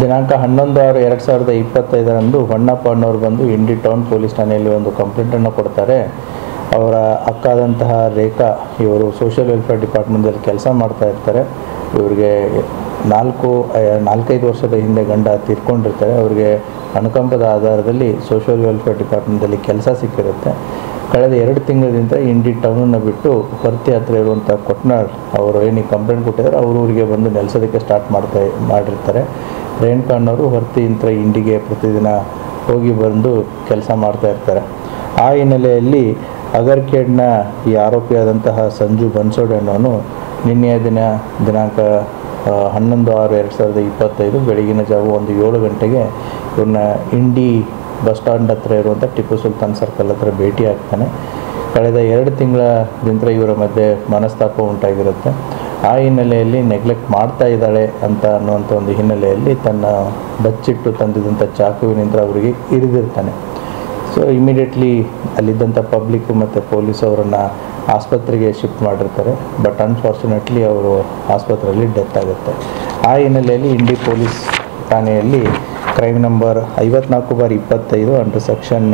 ದಿನಾಂಕ 11/6/2025 ಹೊನ್ನಪ್ಪ ಅನ್ನೋರು ಬಂದು ಇಂಡಿ ಟೌನ್ ಪೊಲೀಸ್ ಠಾಣೆಯಲ್ಲಿ ಒಂದು ಕಂಪ್ಲೇಂಟನ್ನು ಕೊಡ್ತಾರೆ. ಅವರ ಅಕ್ಕಾದಂತಹ ರೇಖಾ ಇವರು ಸೋಷಿಯಲ್ ವೆಲ್ಫೇರ್ ಡಿಪಾರ್ಟ್ಮೆಂಟಲ್ಲಿ ಕೆಲಸ ಮಾಡ್ತಾ ಇರ್ತಾರೆ. ಇವರಿಗೆ 4-5 ವರ್ಷದ ಹಿಂದೆ ಗಂಡ ತೀರ್ಕೊಂಡಿರ್ತಾರೆ. ಅವರಿಗೆ ಅನುಕಂಪದ ಆಧಾರದಲ್ಲಿ ಸೋಷಿಯಲ್ ವೆಲ್ಫೇರ್ ಡಿಪಾರ್ಟ್ಮೆಂಟಲ್ಲಿ ಕೆಲಸ ಸಿಕ್ಕಿರುತ್ತೆ. ಕಳೆದ 2 ತಿಂಗಳಿಂದ ಇಂಡಿ ಟೌನನ್ನು ಬಿಟ್ಟು ಹೊರ್ತಿ ಹತ್ತಿರ ಇರುವಂಥ ಕೊಟ್ನಾಳ್ ಅವರು ಏನು ಕಂಪ್ಲೇಂಟ್ ಕೊಟ್ಟಿದ್ದಾರೆ ಅವ್ರ ಊರಿಗೆ ಬಂದು ನೆಲೆಸೋದಕ್ಕೆ ಸ್ಟಾರ್ಟ್ ಮಾಡಿರ್ತಾರೆ. ರೇಣುಕಾ ಅನ್ನೋರು ಹೊರ್ತಿಯಿಂದ ಇಂಡಿಗೆ ಪ್ರತಿದಿನ ಹೋಗಿ ಬಂದು ಕೆಲಸ ಮಾಡ್ತಾ ಇರ್ತಾರೆ. ಆ ಹಿನ್ನೆಲೆಯಲ್ಲಿ ಅಗರ್ಕೇಡ್ನ ಈ ಆರೋಪಿಯಾದಂತಹ ಸಂಜು ಬನ್ಸೋಡೆ ಅನ್ನೋನು ನಿನ್ನೆಯ ದಿನಾಂಕ 11/6/2025 ಬೆಳಗಿನ ಜಾವ 7 ಗಂಟೆಗೆ ಇವ್ರನ್ನ ಇಂಡಿ ಬಸ್ ಸ್ಟ್ಯಾಂಡ್ ಹತ್ರ ಇರುವಂಥ ಟಿಪ್ಪು ಸುಲ್ತಾನ್ ಸರ್ಕಲ್ ಹತ್ರ ಭೇಟಿ ಆಗ್ತಾನೆ. ಕಳೆದ 2 ತಿಂಗಳಿಂದ ಇವರ ಮಧ್ಯೆ ಮನಸ್ತಾಪ ಉಂಟಾಗಿರುತ್ತೆ. ಆ ಹಿನ್ನೆಲೆಯಲ್ಲಿ ನೆಗ್ಲೆಕ್ಟ್ ಮಾಡ್ತಾ ಇದ್ದಾಳೆ ಅನ್ನುವಂಥ ಒಂದು ಹಿನ್ನೆಲೆಯಲ್ಲಿ ತನ್ನ ಬಚ್ಚಿಟ್ಟು ತಂದಿದ್ದಂಥ ಚಾಕುವಿನಿಂದ ಅವರಿಗೆ ಇರಿದಿರ್ತಾನೆ. ಸೊ ಇಮಿಡಿಯೇಟ್ಲಿ ಅಲ್ಲಿದ್ದಂಥ ಪಬ್ಲಿಕ್ ಮತ್ತು ಪೊಲೀಸ್ ಅವರನ್ನು ಆಸ್ಪತ್ರೆಗೆ ಶಿಫ್ಟ್ ಮಾಡಿರ್ತಾರೆ. ಬಟ್ ಅನ್ಫಾರ್ಚುನೇಟ್ಲಿ ಅವರು ಆಸ್ಪತ್ರೆಯಲ್ಲಿ ಡೆತ್ ಆಗುತ್ತೆ. ಆ ಹಿನ್ನೆಲೆಯಲ್ಲಿ ಇಂಡಿ ಪೊಲೀಸ್ ಠಾಣೆಯಲ್ಲಿ ಕ್ರೈಮ್ ನಂಬರ್ 54/25 ಅಂಡರ್ ಸೆಕ್ಷನ್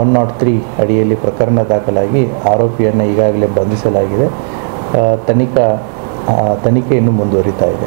103 ಅಡಿಯಲ್ಲಿ ಪ್ರಕರಣ ದಾಖಲಾಗಿ ಆರೋಪಿಯನ್ನು ಈಗಾಗಲೇ ಬಂಧಿಸಲಾಗಿದೆ. ತನಿಖೆ ಇನ್ನೂ ಮುಂದುವರಿತಾ ಇದೆ.